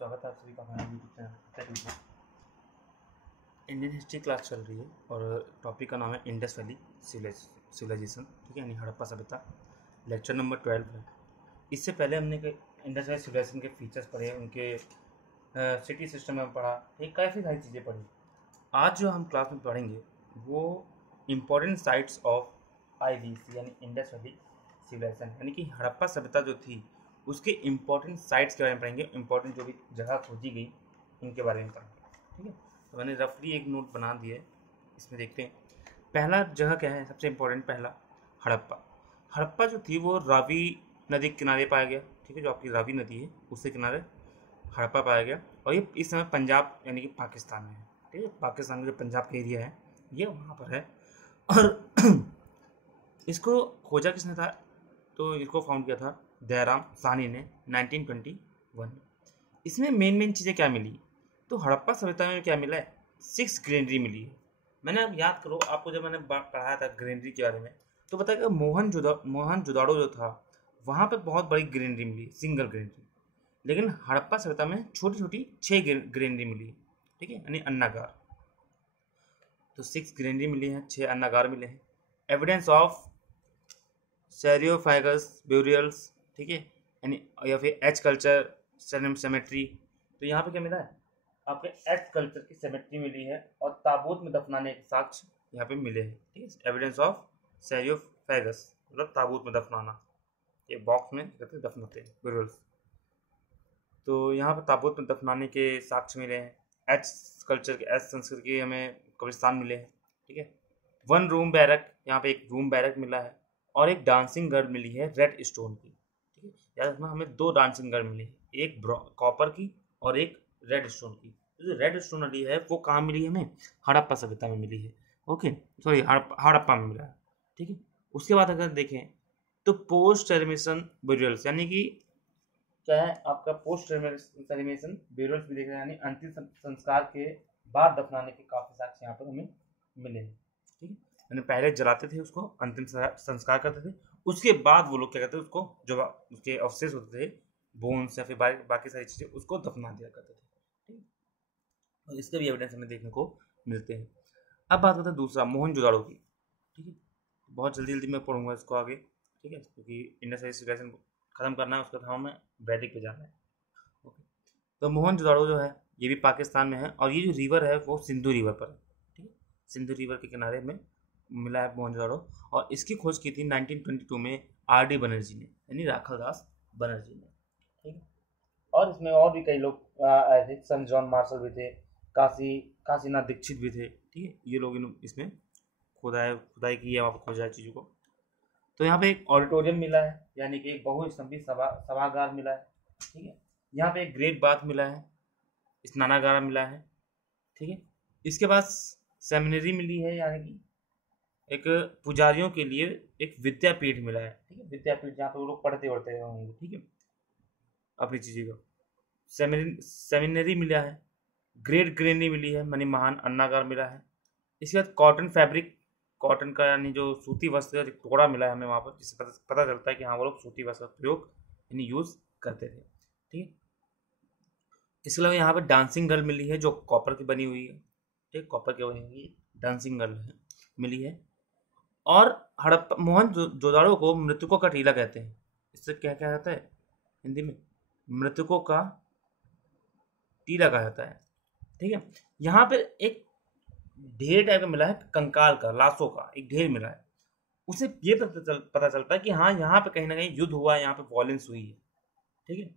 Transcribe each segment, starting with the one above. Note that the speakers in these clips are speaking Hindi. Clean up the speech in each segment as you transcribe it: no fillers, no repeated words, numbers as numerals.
स्वागत है आप सभी का हमारे यूट्यूब चैनल में। इंडियन हिस्ट्री क्लास चल रही है और टॉपिक का नाम है इंडस वैली सिविलाइजेशन, ठीक है, यानी हड़प्पा सभ्यता। लेक्चर नंबर 12 है। इससे पहले हमने इंडस वैली सिविलाइजेशन के फीचर्स पढ़े, उनके सिटी सिस्टम में पढ़ा, ठीक, काफ़ी सारी चीज़ें पढ़ी। आज जो हम क्लास में पढ़ेंगे वो इम्पोर्टेंट साइट्स ऑफ IVC यानी इंडस वैली सिविलाइजेशन, यानी कि हड़प्पा सभ्यता जो थी उसके इम्पोर्टेंट साइट्स के बारे में पढ़ेंगे। इम्पोर्टेंट जो भी जगह खोजी गई उनके बारे में पढ़ेंगे, ठीक है। तो मैंने रफली एक नोट बना दिया है, इसमें देखते हैं। पहला जगह क्या है, सबसे इम्पोर्टेंट पहला हड़प्पा। हड़प्पा जो थी वो रावी नदी के किनारे पाया गया, ठीक है, जो आपकी रावी नदी है उसके किनारे हड़प्पा पाया गया। और ये इस समय पंजाब यानी कि पाकिस्तान में है, ठीक है। पाकिस्तान का जो पंजाब का एरिया है ये वहाँ पर है। और इसको खोजा किसने था, तो इसको फाउंड किया था दयाराम साहनी ने 1921। इसमें मेन चीज़ें क्या मिली, तो हड़प्पा सभ्यता में क्या मिला है, 6 ग्रेनरी मिली है। मैंने अब याद करो, आपको जब मैंने पढ़ाया था ग्रेनरी के बारे में तो बताया मोहनजोदाड़ो जो था वहाँ पे बहुत बड़ी ग्रेनरी मिली, सिंगल ग्रेनरी। लेकिन हड़प्पा सभ्यता में छोटी छोटी 6 ग्रेनरी मिली है, ठीक है, यानी अन्नागार। तो 6 ग्रेनरी मिली है, 6 अन्नागार मिले हैं। एविडेंस ऑफ सैरियोफागस ब्यूरियल्स, ठीक है, यानी या फिर एच कल्चर सेमेट्री। तो यहाँ पे क्या मिला है, आपके एच कल्चर की सेमेट्री मिली है और ताबूत में दफनाने के साक्ष्य यहाँ पे मिले हैं, ठीक है। एविडेंस ऑफ सैरियोफागस मतलब ताबूत में दफनाना, ये बॉक्स में कहते हैं दफनाते हैं ब्यूरियल्स। तो यहाँ पर ताबूत में दफनाने के साक्ष्य मिले हैं। एच कल्चर के एच संस्कृति के हमें कब्रिस्तान मिले हैं, ठीक है। 1 रूम बैरक, यहाँ पे एक रूम बैरक मिला है और एक डांसिंग गर्ल मिली है रेड स्टोन की, ठीक है। याद रखना हमें 2 डांसिंग गर्ल मिली है, एक कॉपर की और एक रेड स्टोन की। तो जो रेड स्टोन वाली है वो कहाँ मिली है, हमें हड़प्पा सभ्यता में मिली है, ओके, सॉरी हड़प्पा में मिला है, ठीक है। उसके बाद अगर देखें तो पोस्ट टर्मिनेशन ब्यूरियल्स, यानी कि क्या है आपका पोस्ट टर्मिनेशन ब्यूरियल्स भी देख रहे हैं, यानी अंतिम संस्कार के बाद दफनाने के काफी साक्ष्य यहाँ पर हमें मिले हैं, ठीक है। यानी पहले जलाते थे उसको, अंतिम संस्कार करते थे, उसके बाद वो लोग क्या करते थे, उसको जो उसके अवशेष होते थे, बोन्स या फिर बाकी सारी चीजें, उसको दफना दिया करते थे, ठीक है। और इसके भी एविडेंस हमें देखने को मिलते हैं। अब बात करते हैं दूसरा मोहनजोदाड़ो की, ठीक है। बहुत जल्दी मैं पढ़ूंगा इसको आगे, ठीक है, क्योंकि इंडस वैली सिविलाइजेशन खत्म करना है, उसका था हमें वैदिक पे जाना है, ओके। तो मोहनजोदाड़ो जो है ये भी पाकिस्तान में है और ये जो रिवर है वो सिंधु रिवर पर है, ठीक है। सिंधु रिवर के किनारे में मिला है मोहनजोदाड़ो और इसकी खोज की थी 1922 में RD बनर्जी ने, यानी राखालदास बनर्जी ने, ठीक है। और इसमें और भी कई लोग आए थे, सन जॉन मार्शल भी थे, काशीनाथ दीक्षित भी थे, ठीक है। ये लोग इसमें खुदाई की है, वहाँ पर खोजा है चीज़ों को। तो यहाँ पे एक ऑडिटोरियम मिला है, यानी कि एक बहुस्तंभी सभागार मिला है, ठीक है। यहाँ पे एक ग्रेट बाथ मिला है, स्नानागार मिला है, ठीक है। इसके बाद सेमिनरी मिली है, यानी कि एक पुजारियों के लिए एक विद्यापीठ मिला है, ठीक है, विद्यापीठ जहाँ पे वो लोग पढ़ते होंगे, ठीक है, अपनी चीज़ों को। सेमिनरी मिला है, ग्रेट ग्रेनरी मिली है, मानी महान अन्नागार मिला है। इसके बाद कॉटन फैब्रिक, कॉटन का यानी जो सूती वस्त्र का टुकड़ा मिला है हमें वहाँ पर, जिससे पता चलता है कि हाँ वो लोग सूती वस्त्र का प्रयोग यानी यूज़ करते थे, ठीक है। इसके अलावा यहाँ पर डांसिंग गर्ल मिली है जो कॉपर की बनी हुई है, ठीक, कॉपर की बनी हुई डांसिंग गर्ल है मिली है। और हड़प्पा मोहनजोदाड़ो को मृतकों का टीला कहते हैं। इससे क्या क्या जाता है हिंदी में, मृतकों का टीला कहा जाता है, ठीक है। यहाँ पे एक ढेर टाइप का मिला है, कंकाल का, लाशों का एक ढेर मिला है। उसे ये पता चलता है कि हाँ यहाँ पे कहीं ना कहीं युद्ध हुआ है, यहाँ पे वॉयलेंस हुई है, ठीक है।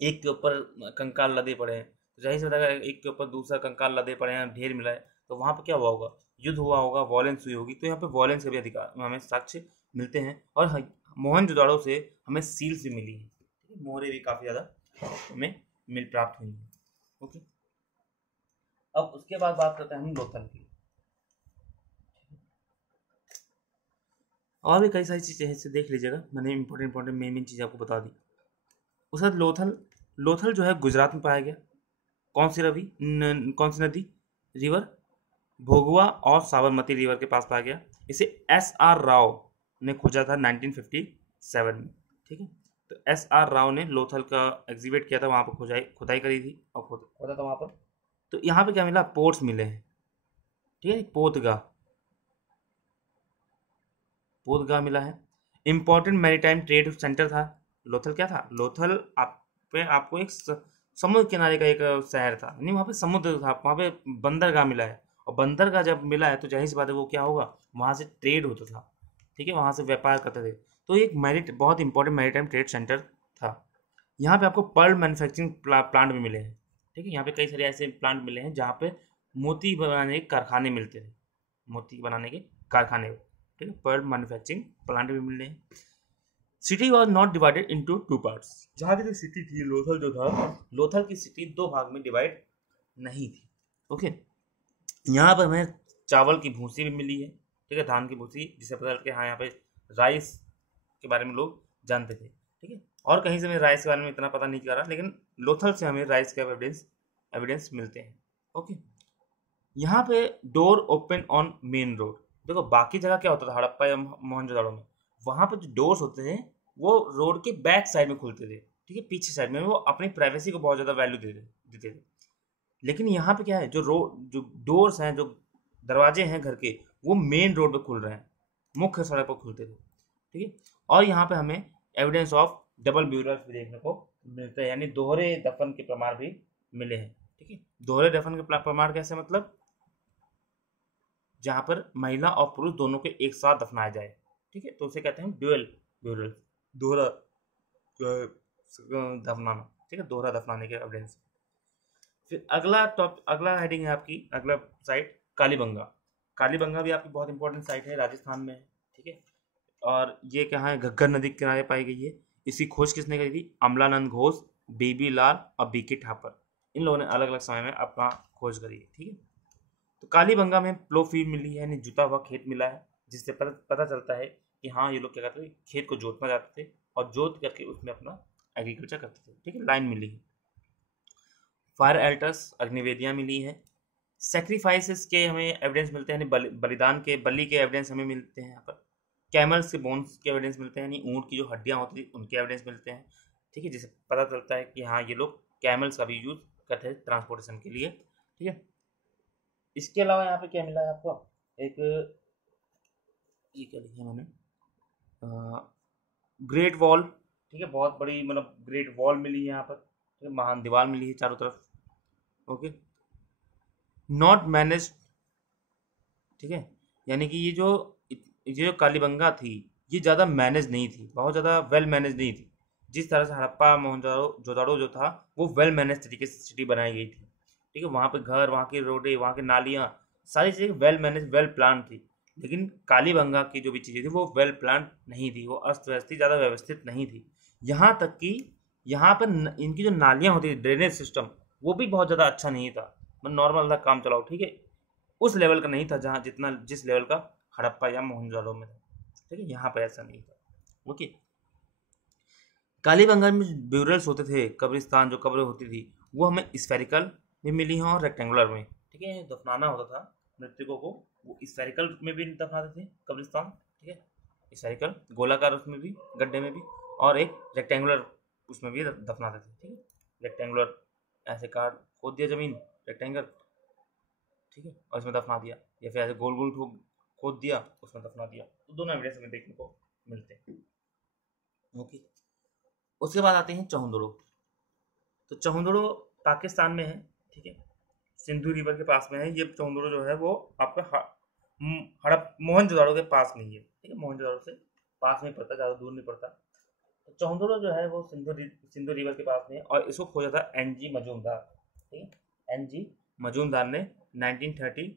एक के ऊपर कंकाल लदे पड़े हैं, तो जाहिर सी बात है एक के ऊपर दूसरा कंकाल लदे पड़े हैं, ढेर मिला है, तो वहाँ पे क्या हुआ होगा, युद्ध हुआ होगा, वॉयलेंस हुई होगी। तो यहाँ पे वॉयलेंस के भी अधिकार हमें साक्ष्य मिलते हैं। और मोहनजोदाड़ो से हमें सील्स भी मिली है, मोहरें भी काफ़ी ज़्यादा हमें मिल प्राप्त हुई हैं, ओके। अब उसके बाद बात करते हैं हम लोथल की। और भी कई सारी चीज़ें हैं, इसे देख लीजिएगा, मैंने इंपॉर्टेंट मेन चीज़ आपको बता दी। उसके बाद लोथल जो है गुजरात में पाया गया। कौन सी नदी, रिवर, भोगवा और साबरमती रिवर के पास पाया गया। इसे SR राव ने खोजा था 1957 में, ठीक है। तो SR राव ने लोथल का एग्जीबिट किया था, वहाँ पर खुदाई करी थी और खोदा था वहाँ पर। तो यहाँ पे क्या मिला, पोर्ट्स मिले हैं, ठीक है। पोतगा मिला है। इंपॉर्टेंट मैरीटाइम ट्रेड सेंटर था लोथल। क्या था लोथल? आपको एक समुद्र किनारे का एक शहर था, नहीं वहाँ पे समुद्र था, वहाँ पे बंदरगाह मिला है। और बंदरगाह जब मिला है तो जाहिर सी बात है वो क्या होगा, वहाँ से ट्रेड होता था, ठीक है, वहाँ से व्यापार करते थे। तो एक बहुत इंपॉर्टेंट मैरीटाइम ट्रेड सेंटर था। यहाँ पे आपको पर्ल मैन्युफैक्चरिंग प्लांट भी मिले हैं, ठीक है। यहाँ पे कई सारे ऐसे प्लांट मिले हैं जहाँ पे मोती बनाने के कारखाने मिलते थे, मोती बनाने के कारखाने, ठीक है। पर्ल मैन्युफैक्चरिंग प्लांट भी मिले हैं। City was not divided into two parts. जहाँ की जो सिटी थी लोथल जो था, लोथल की सिटी दो भाग में डिवाइड नहीं थी, ओके। यहाँ पर हमें चावल की भूसी भी मिली है, ठीक है, धान की भूसी, जिसे पता चल के हाँ यहाँ पे राइस के बारे में लोग जानते थे, ठीक है। और कहीं से मैं राइस के बारे में इतना पता नहीं कर रहा, लेकिन लोथल से हमें राइस के एविडेंस मिलते हैं, ओके। यहाँ पे door open on main road. देखो बाकी जगह क्या होता था हड़प्पा या मोहनजोदड़ो में, वहाँ पे जो डोर्स होते थे वो रोड के बैक साइड में खुलते थे, ठीक है, पीछे साइड में। वो अपनी प्राइवेसी को बहुत ज़्यादा वैल्यू देते थे। लेकिन यहाँ पे क्या है, जो डोर्स हैं, जो दरवाजे हैं घर के, वो मेन रोड पे खुल रहे हैं, मुख्य सड़क पर खुलते थे, ठीक है। और यहाँ पे हमें एविडेंस ऑफ डबल ब्यूरल्स भी देखने को मिलते हैं, यानी दोहरे दफन के प्रमाण भी मिले हैं, ठीक है। दोहरे दफन के प्रमाण कैसे, मतलब जहाँ पर महिला और पुरुष दोनों के एक साथ दफनाया जाए, ठीक है, तो उसे कहते हैं ड्यूअल ब्यूरल, दोहरा दफनाना, ठीक है, दोहरा दफनाने के एविडेंस। फिर अगला हेडिंग है आपकी, अगला साइट कालीबंगा। कालीबंगा भी आपकी बहुत इंपॉर्टेंट साइट है, राजस्थान में है, ठीक है। और ये कहाँ है, घग्गर नदी के किनारे पाई गई है। इसकी खोज किसने करी थी? अमलानंद घोष, बीबी लाल और बीके ठापर। इन लोगों ने अलग अलग समय में अपना खोज करी है, ठीक है। तो कालीबंगा में प्लो फील्ड मिली है, यानी जुता हुआ खेत मिला है, जिससे पता चलता है कि हाँ ये लोग क्या करते थे, खेत को जोतना जाते थे और जोत करके उसमें अपना एग्रीकल्चर करते थे, ठीक है। लाइन मिली है। फायर एल्टर्स, अग्निवेदियाँ मिली हैं। सेक्रीफाइसेस के हमें एविडेंस मिलते हैं, यानी बलिदान के, बलि के एविडेंस हमें मिलते हैं यहाँ पर। कैमल्स के बोन्स के एविडेंस मिलते हैं, यानी ऊँट की जो हड्डियाँ होती थी उनके एविडेंस मिलते हैं, ठीक है, जिससे पता चलता है कि हाँ ये लोग कैमल्स का भी यूज़ करते थे ट्रांसपोर्टेशन के लिए, ठीक है। इसके अलावा यहाँ पे क्या मिला है आपको, एक ये क्या लिखा है मैंने, ग्रेट वॉल, ठीक है, बहुत बड़ी मतलब ग्रेट वॉल मिली है यहाँ पर, ठीक है, महान दीवार मिली है चारों तरफ, ओके। नॉट मैनेज, ठीक है, यानी कि ये जो कालीबंगा थी ये ज़्यादा मैनेज नहीं थी, बहुत ज़्यादा वेल मैनेज नहीं थी। जिस तरह से हड़प्पा मोहनजोदड़ो जो था वो वेल मैनेज तरीके से सिटी बनाई गई थी, ठीक है। वहाँ पे घर, वहाँ की रोडें, वहाँ की नालियाँ, सारी चीज़ें वेल मैनेज, वेल प्लान थी। लेकिन कालीबंगा की जो भी चीज़ें थी वो वेल प्लान नहीं थी, वो अस्त व्यस्त थी, ज़्यादा व्यवस्थित नहीं थी। यहाँ तक कि यहाँ पर इनकी जो नालियाँ होती थी, ड्रेनेज सिस्टम, वो भी बहुत ज़्यादा अच्छा नहीं था, मतलब नॉर्मल था, काम चलाओ, ठीक है, उस लेवल का नहीं था जहाँ जिस लेवल का हड़प्पा या मोहनजोदड़ो में था, ठीक है। यहाँ पे ऐसा नहीं था, ओके। कालीबंगा में जो ब्यूरल्स होते थे, कब्रिस्तान जो कब्र होती थी, वो हमें स्फेरिकल में मिली हैं और रेक्टेंगुलर में, ठीक है। दफनाना होता था मृतकों को, वो स्फेरिकल में भी दफनाते थे कब्रिस्तान, ठीक है, स्फेरिकल गोलाकार उसमें भी, गड्ढे में भी, और एक रेक्टेंगुलर उसमें भी दफनाते थे, ठीक है। रेक्टेंगुलर ऐसे काट खोद दिया जमीन, रेक्टेंगल, ठीक है, और इसमें दफना दिया, या फिर ऐसे गोल गोल खोद दिया, उसमें दफना दिया। तो दोनों एविडेंस हमें देखने को मिलते हैं, ओके। उसके बाद आते हैं चौहंदुड़ो। तो चौहंदुड़ो पाकिस्तान में है, ठीक है, सिंधु रिवर के पास में है। ये चौहंदुड़ो जो है वो आपका हड़प मोहनजोदड़ो के पास में ही है, ठीक है, मोहनजोदड़ो से पास में पड़ता, ज़्यादा दूर नहीं पड़ता। तो चौहंदुड़ो जो है वो सिंधु रिवर के पास में है, और इसको खोजा था NG मजूमदार, ठीक है, NG मजूमदार ने 1931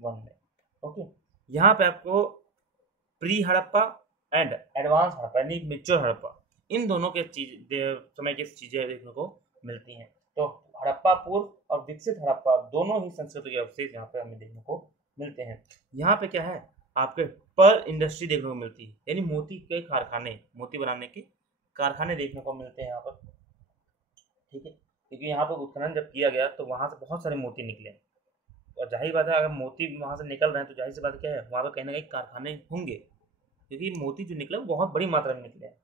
में, ओके। यहाँ पे आपको pre Harappa and advance Harappa, यानी मेच्योर हड़प्पा, इन दोनों के समय की चीजें देखने को मिलती हैं। तो हड़प्पा पूर्व और विकसित हड़प्पा दोनों ही संस्कृति के अवशेष यहाँ पे हमें देखने को मिलते हैं। यहाँ पे क्या है, आपके पर्ल इंडस्ट्री देखने को मिलती है, यानी मोती के कारखाने, मोती बनाने के कारखाने देखने को मिलते हैं यहाँ पर, ठीक है। क्योंकि यहाँ पर उत्खनन जब किया गया तो वहाँ से बहुत सारे मोती निकले, और जाहिर बात है अगर मोती वहाँ से निकल रहे हैं तो जाहिर सी बात क्या है, वहाँ पर कहीं ना कहीं कारखाने होंगे, क्योंकि मोती जो निकले वो बहुत बड़ी मात्रा में निकले हैं,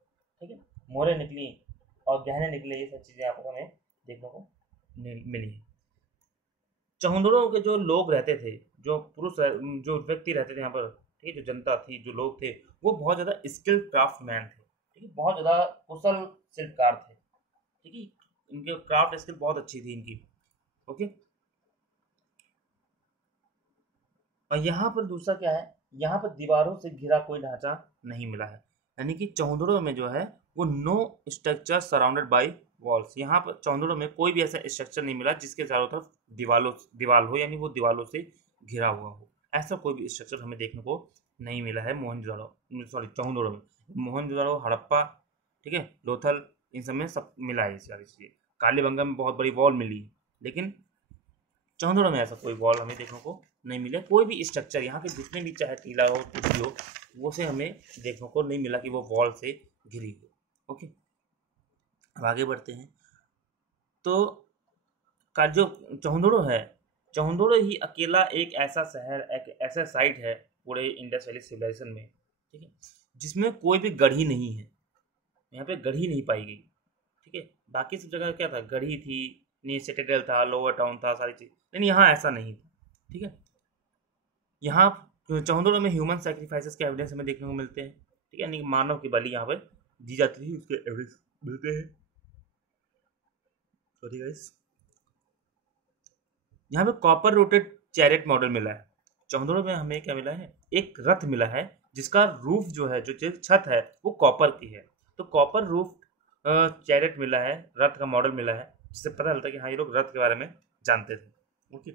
ठीक है। मोहरें निकली और गहने निकले, ये सब चीज़ें यहाँ पर हमें देखने को मिली है। चौंदड़ों के जो लोग रहते थे, जो पुरुष जो व्यक्ति रहते थे यहाँ पर, ठीक है, जो जनता थी, जो लोग थे, वो बहुत ज़्यादा स्किल्ड क्राफ्टमैन थे, ठीक है, बहुत ज़्यादा कुशल शिल्पकार थे, ठीक है, इनके क्राफ्ट स्किल बहुत अच्छी थी इनकी। ओके, और यहाँ पर दूसरा क्या है, यहाँ पर दीवारों से घिरा कोई ढांचा नहीं मिला है, यानी कि चौंदड़ों में जो है वो no structure surrounded by walls. यहाँ पर चौंदड़ों में कोई भी ऐसा स्ट्रक्चर नहीं मिला जिसके चारों तरफ दीवार हो, यानी वो दीवारों से घिरा हुआ हो। ऐसा कोई भी स्ट्रक्चर हमें देखने को नहीं मिला है मोहनजोदड़ो, सॉरी, चौंदड़ों में। मोहनजोदड़ो, हड़प्पा, ठीक है, लोथल, इन सब में सब मिला है ये सारी चीज़ें। कालीबंगा में बहुत बड़ी वॉल मिली, लेकिन चौंदड़ों में ऐसा कोई वॉल हमें देखने को नहीं मिला। कोई भी स्ट्रक्चर यहाँ के जितने भी, चाहे टीला हो कुछ भी हो, वो से हमें देखने को नहीं मिला कि वो वॉल से घिरी हो। ओके, अब आगे बढ़ते हैं। तो का जो चौंदड़ो है, चौंदड़ो ही अकेला एक ऐसा शहर, एक ऐसा साइट है पूरे इंडस वैली सिविलाइजेशन में, ठीक है, जिसमें कोई भी गढ़ी नहीं है। यहाँ पे गढ़ी नहीं पाई गई, ठीक है। बाकी सब जगह क्या था, गढ़ी थी, नी सिटाडेल था, लोअर टाउन था, सारी चीज, लेकिन यहाँ ऐसा नहीं था, ठीक है। यहाँ चौंदड़ो में ह्यूमन सैक्रिफाइसेस के एविडेंस हमें देखने को मिलते हैं, ठीक है, यानी कि मानव की बलि यहाँ पर दी जाती थी, उसके एविडेंस मिलते हैं। सॉरी गाइस, यहाँ पे कॉपर रोटेड चैरिट मॉडल मिला है। चौंदड़ो में हमें क्या मिला है, एक रथ मिला है जिसका रूफ जो है, जो छत है, वो कॉपर की है। तो कॉपर रूफ चैरिट मिला है, रथ का मॉडल मिला है, जिससे पता चलता है कि हाँ, ये लोग रथ के बारे में जानते थे। ओके,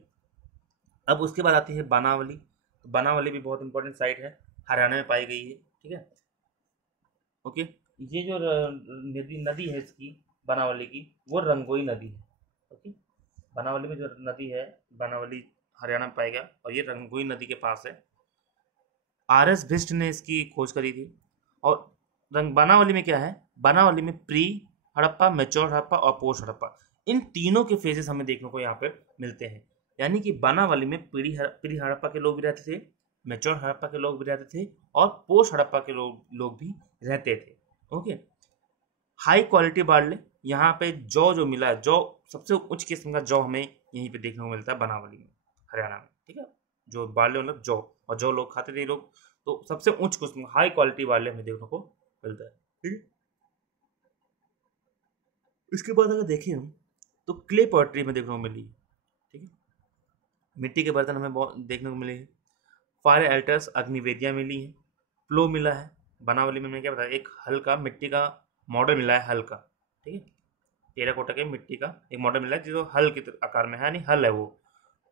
अब उसके बाद आती है बानावली। तो बानावली भी बहुत इंपॉर्टेंट साइट है, हरियाणा में पाई गई है, ठीक है। ओके, ये जो नदी नदी है इसकी, बानावली की, वो रंगोई नदी है। ओके, बानावली में जो नदी है, बानावली हरियाणा में पाया गया, और ये रंगोई नदी के पास है। आर.एस. बिष्ट ने इसकी खोज करी थी। और बानावली में क्या है, बानावली में प्री हड़प्पा, मेच्योर हड़प्पा और पोस्ट हड़प्पा, इन तीनों के फेजेस हमें देखने को यहाँ पे मिलते हैं। यानी कि बानावली में प्री हड़प्पा के लोग भी रहते थे, मेच्योर हड़प्पा के लोग भी रहते थे, और पोस्ट हड़प्पा के लोग भी रहते थे। ओके, हाई क्वालिटी बार्ले, यहाँ पे जौ जो मिला है, जौ सबसे उच्च किस्म का जौ हमें यहीं पे देखने को मिलता है बनावली में, हरियाणा में, ठीक है। जो बार्ले मतलब जौ, और जौ लोग खाते थे लोग, तो सबसे उच्च किस्म हाई क्वालिटी बार्ले हमें देखने को मिलता है, ठीक है। इसके बाद अगर देखें हम, तो क्ले पॉटरी में देखने को मिली, ठीक है, मिट्टी के बर्तन हमें बहुत देखने को मिले हैं। फायर एल्टर्स, अग्निवेदियाँ मिली हैं। प्लो मिला है। बनावली में मैंने क्या बताया, एक हल का मिट्टी का मॉडल मिला है, हल का, ठीक है, टेराकोटा के मिट्टी का एक मॉडल मिला है जो हल के आकार में है, यानी हल है वो,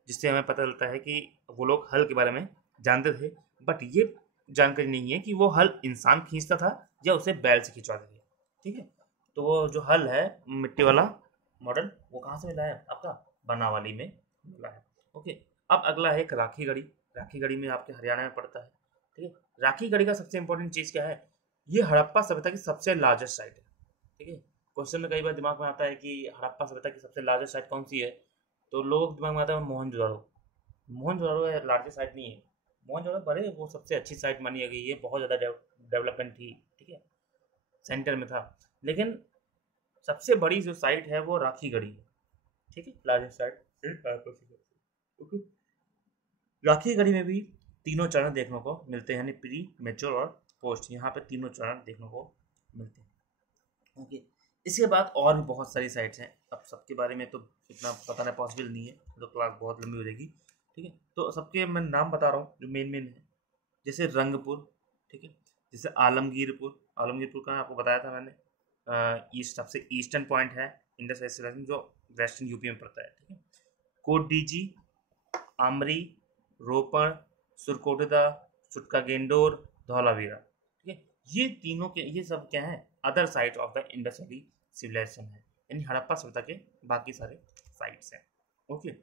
जिससे हमें पता चलता है कि वो लोग हल के बारे में जानते थे। बट ये जानकारी नहीं है कि वो हल इंसान खींचता था या उसे बैल से खिंचवाते थे, ठीक है। तो वो जो हल है मिट्टी वाला मॉडल, वो कहाँ से मिला है, आपका बनावाली में मिला है। ओके, अब अगला है एक राखी गढ़ी। राखी गढ़ी में आपके हरियाणा में पड़ता है, ठीक है। राखी गढ़ी का सबसे इंपॉर्टेंट चीज़ क्या है, ये हड़प्पा सभ्यता की सबसे लार्जेस्ट साइट है, ठीक है। क्वेश्चन में कई बार दिमाग में आता है कि हड़प्पा सभ्यता की सबसे लार्जेस्ट साइट कौन सी है, तो लोग दिमाग में आता है मोहनजोदड़ो। मोहनजोदड़ो लार्जेस्ट साइट नहीं है, मोहनजोदड़ो बड़े वो सबसे अच्छी साइट मानी गई है, बहुत ज़्यादा डेवलपमेंट थी, ठीक है, सेंटर में था। लेकिन सबसे बड़ी जो साइट है वो राखी गढ़ी है, ठीक है, largest site. Okay, Rakhi Garhi में भी तीनों चरण देखने को मिलते हैं, यानी प्री, मेच्योर और पोस्ट, यहाँ पे तीनों चरण देखने को मिलते हैं। ओके, इसके बाद और भी बहुत सारी साइट्स हैं, अब सबके बारे में तो इतना बताना पॉसिबल नहीं है, तो क्लास बहुत लंबी हो जाएगी, ठीक है। तो सबके मैं नाम बता रहा हूँ जो मेन मेन है, जैसे रंगपुर, ठीक है, जैसे आलमगीरपुर। आलमगीरपुर का आपको बताया था मैंने, ईस्ट सबसे ईस्टर्न पॉइंट है इंडस वैली सिविलाइजेशन, जो वेस्टर्न यूपी में पड़ता है, ठीक है। कोटडीजी, आमरी, रोपड़, सुरकोटदा, सुटका गेंडोर, धौलावीरा, ठीक है। ये तीनों के, ये सब क्या है, other site of the Indus valley civilisation है, यानी हड़प्पा सभ्यता के बाकी सारे साइट्स हैं। ओके,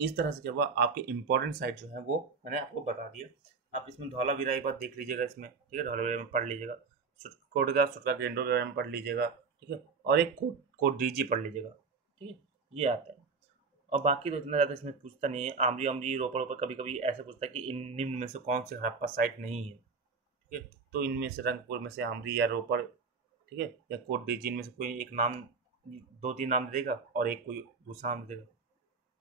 इस तरह से क्या हुआ, आपके इंपॉर्टेंट साइट जो है वो मैंने आपको बता दिया। आप इसमें धौलावीरा एक बार देख लीजिएगा इसमें, ठीक है, धौलावीरा में पढ़ लीजिएगा, कोटदा, सुटका गेंडोर के बारे में पढ़ लीजिएगा, ठीक है, और एक कोटडीजी पढ़ लीजिएगा, ठीक है, ये आता है। और बाकी तो इतना ज़्यादा इसमें पूछता नहीं है, आमरी अमरी रोपड़ रोपड़ कभी कभी ऐसे पूछता है कि इन निम्न में से कौन सी हड़प्पा साइट नहीं है, ठीक है, तो इनमें से रंगपुर में से आमरी या रोपड़, ठीक है, या कोड डी जिनमें से कोई एक नाम, दो तीन नाम दे देगा और एक कोई दूसरा नाम दे देगा।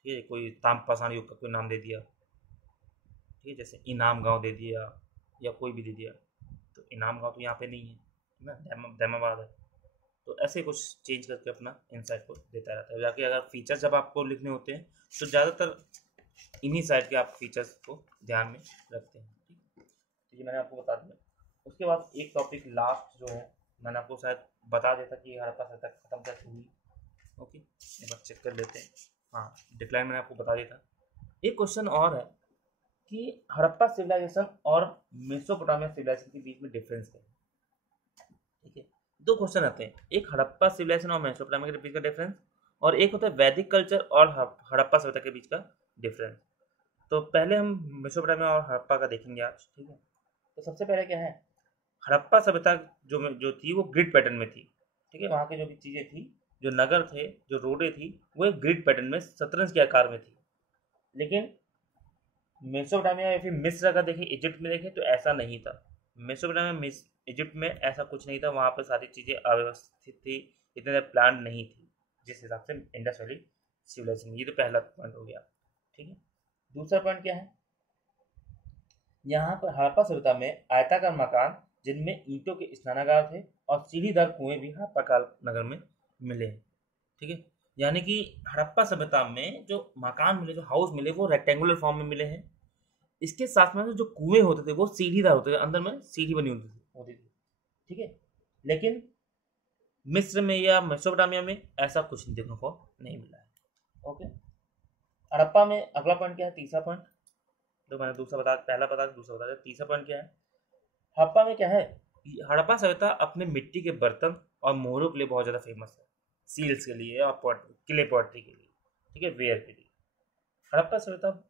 ठीक है, कोई तामपाषाण युग का कोई नाम दे दिया, ठीक है, जैसे इनाम गांव दे दिया या कोई भी दे दिया। तो इनाम गांव तो यहाँ पे नहीं है ना, दैमाबाद है। तो ऐसे कुछ चेंज करके अपना इनसाइट को देता रहता है। बाकी अगर फीचर्स जब आपको लिखने होते हैं तो ज़्यादातर इन्हीं साइड के आप फीचर्स को ध्यान में रखते हैं। ठीक, तो ये मैंने आपको बता दिया। उसके बाद एक टॉपिक लास्ट जो है, मैंने आपको शायद बता दिया था कि हड़प्पा सभ्यता खत्म कैसे हुई। ओके, एक बार चेक कर लेते हैं। हाँ, डिक्लाइन मैंने आपको बता दिया था। एक क्वेश्चन और है कि हड़प्पा सिविलाइजेशन और मेसोपोटामिया सिविलाइजेशन के बीच में डिफरेंस क्या है। ठीक है, दो क्वेश्चन आते हैं, एक हड़प्पा सिविलाइजेशन और मेसोपोटामिया के बीच का डिफरेंस, और एक होता है वैदिक कल्चर और हड़प्पा सभ्यता के बीच का डिफरेंस। तो पहले हम मेसोपोटामिया और हड़प्पा का देखेंगे आज। ठीक है, तो सबसे पहले क्या है, हड़प्पा सभ्यता जो थी वो ग्रिड पैटर्न में थी। ठीक है, वहाँ की जो भी चीज़ें थी, जो नगर थे, जो रोडें थी, वो एक ग्रिड पैटर्न में शतरंज के आकार में थी। लेकिन मेसोपोटामिया या फिर मिस्र का देखें, इजिप्ट में देखें तो ऐसा नहीं था। मेसोपोटामिया इजिप्ट में ऐसा कुछ नहीं था, वहाँ पर सारी चीज़ें अव्यवस्थित थी, इतने ज़्यादा प्लान नहीं थी जिस हिसाब से इंडस वैली सिविलाइजेशन। ये तो पहला पॉइंट हो गया। ठीक है, दूसरा पॉइंट क्या है, यहाँ पर हड़प्पा सभ्यता में आयताकार मकान जिनमें ईंटों के स्नानागार थे और सीढ़ीदार कुएं भी हड़प्पा काल नगर में मिले हैं। ठीक है, यानी कि हड़प्पा सभ्यता में जो मकान मिले, जो हाउस मिले, वो रेक्टेंगुलर फॉर्म में मिले हैं। इसके साथ में जो कुएं होते थे वो सीढ़ीदार होते थे, अंदर में सीढ़ी बनी होती थी। ठीक है, लेकिन मिस्र में या मेसोपोटामिया में ऐसा कुछ देखने को नहीं मिला है। ओके, हड़प्पा में अगला पॉइंट क्या है, तीसरा पॉइंट, तो मैंने दूसरा बता, पहला बता दूसरा बता दिया, तीसरा पॉइंट क्या है, हड़प्पा में क्या है, हड़प्पा सभ्यता अपने मिट्टी के बर्तन और मोहरों के लिए बहुत ज़्यादा फेमस है, सील्स के लिए और क्ले पॉटरी के लिए। ठीक है, वेयर के लिए हड़प्पा सभ्यता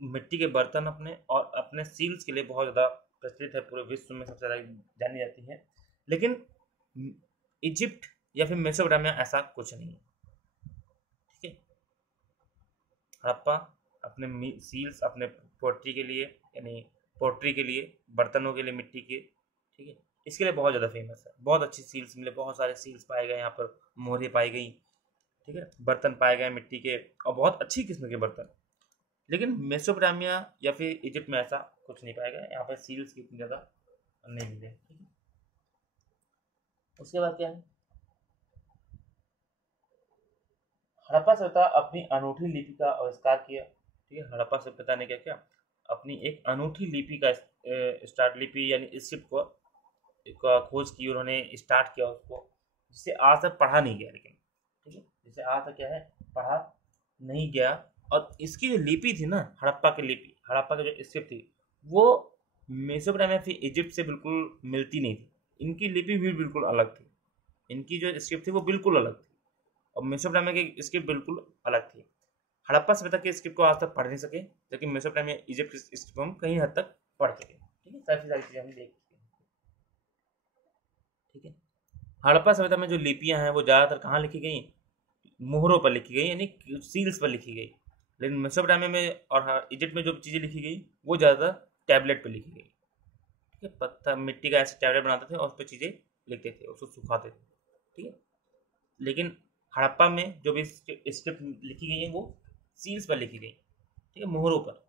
मिट्टी के बर्तन अपने और अपने सील्स के लिए बहुत ज़्यादा प्रचलित है, पूरे विश्व में सबसे ज़्यादा जानी जाती है। लेकिन इजिप्ट या फिर मेसोपोटामिया ऐसा कुछ नहीं है। ठीक है, हड़प्पा अपने सील्स, अपने पोट्री के लिए, यानी पोट्री के लिए, बर्तनों के लिए मिट्टी के, ठीक है, इसके लिए बहुत ज़्यादा फेमस है। बहुत अच्छी सील्स मिले, बहुत सारे सील्स पाए गए यहाँ पर, मोहरें पाई गई। ठीक है, बर्तन पाए गए मिट्टी के और बहुत अच्छी किस्म के बर्तन। लेकिन मेसोपोटामिया या फिर इजिप्ट में ऐसा कुछ नहीं पाया गया, यहाँ पर सील्स की इतनी ज़्यादा नहीं मिले। ठीक है, उसके बाद क्या है, हड़प्पा सभ्यता अपनी अनूठी लिपि का आविष्कार किया। ठीक है, हड़प्पा सभ्यता ने क्या किया, अपनी एक अनूठी लिपि का स्टार्ट, लिपि यानी स्क्रिप्ट को खोज की, उन्होंने स्टार्ट किया उसको, जिससे आज तक पढ़ा नहीं गया। लेकिन ठीक है, जिससे आज तक क्या है, पढ़ा नहीं गया। और इसकी जो लिपि थी ना, हड़प्पा की लिपि, हड़प्पा की जो स्क्रिप्ट थी, वो मेसोपोटामिया फिर इजिप्ट से बिल्कुल मिलती नहीं थी। इनकी लिपि भी बिल्कुल अलग थी, इनकी जो स्क्रिप्ट थी वो बिल्कुल अलग थी, और मेसोपोटामिया की स्क्रिप्ट बिल्कुल अलग थी। हड़प्पा सभ्यता की स्क्रिप्ट को आज तक पढ़ नहीं सके, जबकि मेसोपोटामिया इजिप्ट की स्क्रिप्ट को हम कहीं हद तक पढ़ चुके। ठीक है, काफी सारी चीजें हम देख चुके हैं। ठीक है, हड़प्पा सभ्यता में जो लिपियां हैं वो ज़्यादातर कहाँ लिखी गई, मोहरों पर लिखी गई, यानी सील्स पर लिखी गई। लेकिन मेसोपोटामिया में और इजिप्ट में जो चीज़ें लिखी गई वो ज़्यादातर टैबलेट पर लिखी गई। ठीक है, पत्थर मिट्टी का ऐसे टैबलेट बनाते थे और उस पर चीज़ें लिखते थे, उसको सुखाते थे। ठीक है, लेकिन हड़प्पा में जो भी स्क्रिप्ट लिखी गई है वो सील्स पर लिखी गई। ठीक है, मोहरों पर।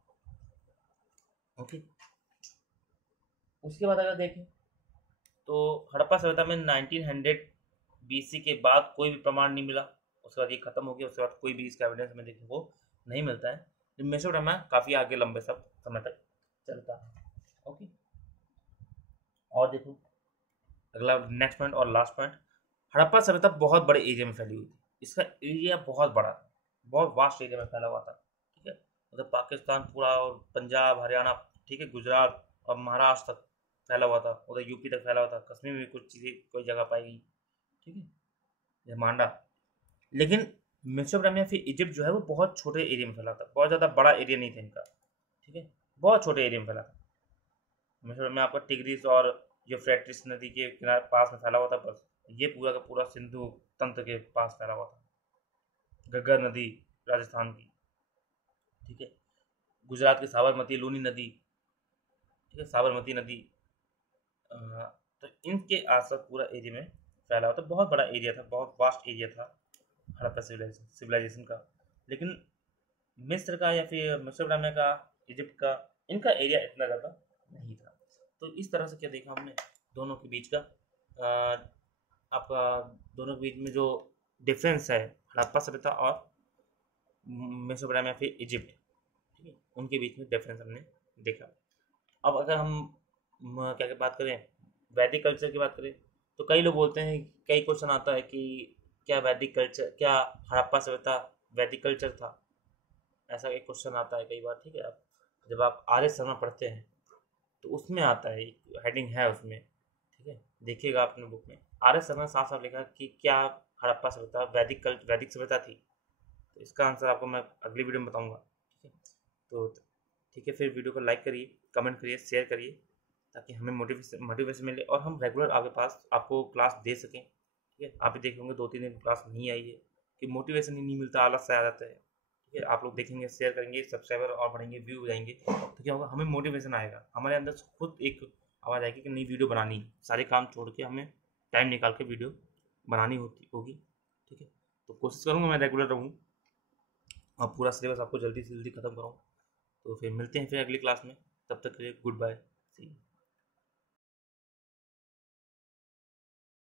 ओके, उसके बाद अगर देखें तो हड़प्पा सभ्यता में 1900 BC के बाद कोई भी प्रमाण नहीं मिला। उसके बाद ये खत्म हो गया, उसके बाद कोई भी इसका एविडेंस में देखने को नहीं मिलता है। मेसोपोटामिया काफ़ी आगे लंबे सब समय तक चलता है। ओके, और देखो अगला नेक्स्ट पॉइंट और लास्ट पॉइंट, हड़प्पा सभ्यता बहुत बड़े एरिया में फैली हुई थी। इसका एरिया बहुत बड़ा था, बहुत वास्ट एरिया में फैला हुआ था। ठीक है, मतलब पाकिस्तान पूरा और पंजाब, हरियाणा, ठीक है, गुजरात और महाराष्ट्र तक फैला हुआ था, उधर यूपी तक फैला हुआ था, कश्मीर में भी कुछ चीज़ें कोई जगह पाई गई। ठीक है, ये मांडा। लेकिन मेसोपोटामिया फिर इजिप्ट जो है वो बहुत छोटे एरिया में फैला था, बहुत ज़्यादा बड़ा एरिया नहीं था इनका। ठीक है, बहुत छोटे एरिया में फैला था। मेसोपोटामिया आपका टिग्रिस और यूफ्रेटिस नदी के किनारे पास में फैला हुआ था, बस। ये पूरा का पूरा सिंधु तंत्र के पास फैला हुआ था, घग्गर नदी राजस्थान की। ठीक है, गुजरात की साबरमती, लूनी नदी, ठीक है, साबरमती नदी, तो इनके आसपास पूरा एरिया में फैला हुआ था, बहुत बड़ा एरिया था, बहुत वास्ट एरिया था हड़प्पा सिविलाइजेशन का। लेकिन मिस्र का या फिर मेसोपोटामिया का, इजिप्ट का, इनका एरिया इतना ज़्यादा नहीं था। तो इस तरह से क्या देखा हमने दोनों के बीच का, आपका दोनों के बीच में जो डिफरेंस है हड़प्पा सभ्यता और मेसोपोटामिया फिर इजिप्ट, ठीक है, उनके बीच में डिफरेंस हमने देखा। अब अगर हम क्या क्या बात करें, वैदिक कल्चर की बात करें, तो कई लोग बोलते हैं, कई क्वेश्चन आता है कि क्या वैदिक कल्चर, क्या हड़प्पा सभ्यता वैदिक कल्चर था, ऐसा एक क्वेश्चन आता है कई बार। ठीक है, आप जब आप आर एस शर्मा पढ़ते हैं तो उसमें आता है, हेडिंग है उसमें, ठीक है, देखिएगा अपने बुक में, आर एस शर्मा ने साफ साफ लिखा कि क्या हड़प्पा सभ्यता वैदिक सभ्यता थी। तो इसका आंसर आपको मैं अगली वीडियो में बताऊंगा। ठीक है, तो ठीक है, फिर वीडियो को लाइक करिए, कमेंट करिए, शेयर करिए, ताकि हमें मोटिवेशन मिले और हम रेगुलर आपके पास आपको क्लास दे सकें। ठीक है, आप भी देखे होंगे 2-3 दिन क्लास नहीं आई है कि मोटिवेशन ही नहीं मिलता, आलस से आ जाता है। ठीक है, आप लोग देखेंगे, शेयर करेंगे, सब्सक्राइबर और बढ़ेंगे, व्यू हो जाएंगे, तो क्या होगा, हमें मोटिवेशन आएगा, हमारे अंदर से खुद एक आवाज़ आएगी कि नई वीडियो बनानी, सारे काम छोड़ के हमें टाइम निकाल के वीडियो बनानी होगी। ठीक है, तो कोशिश करूँगा मैं रेगुलर रहूँ और पूरा सिलेबस आपको जल्दी से जल्दी ख़त्म कराऊँ। तो फिर मिलते हैं फिर अगली क्लास में, तब तक के लिए गुड बाय, सी यू।